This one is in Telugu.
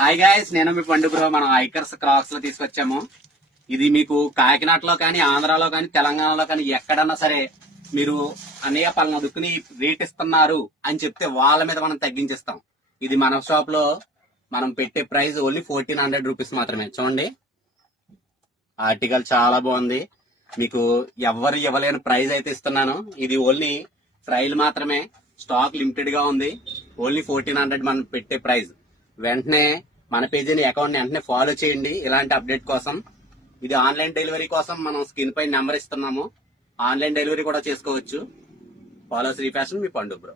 హాయ్ గాయస్, నేను మీ పండు బ్రో. మనం ఐకర్స్ క్రాక్స్ లో తీసుకొచ్చాము. ఇది మీకు కాకినాడలో కానీ, ఆంధ్రాలో కానీ, తెలంగాణలో కానీ ఎక్కడన్నా సరే మీరు అన్నయ్య పలానా దుక్కుని రేట్ ఇస్తున్నారు అని చెప్తే వాళ్ళ మీద మనం తగ్గించిస్తాం. ఇది మన షాప్ లో మనం పెట్టే ప్రైస్ ఓన్లీ 1400 రూపీస్ మాత్రమే. చూడండి, ఆర్టికల్ చాలా బాగుంది. మీకు ఎవరు ఇవ్వలేని ప్రైస్ అయితే ఇస్తున్నాను. ఇది ఓన్లీ ట్రయల్ మాత్రమే, స్టాక్ లిమిటెడ్ గా ఉంది. ఓన్లీ 1400 మనం పెట్టే ప్రైస్. వెంటనే మన పేజీని అకౌంట్ ని వెంటనే ఫాలో చేయండి ఇలాంటి అప్డేట్ కోసం. ఇది ఆన్లైన్ డెలివరీ కోసం మనం స్క్రీన్ పై నెంబర్ ఇస్తున్నాము. ఆన్లైన్ డెలివరీ కూడా చేసుకోవచ్చు. ఫాలో శ్రీ ఫ్యాషన్, మీ పండు బ్రో.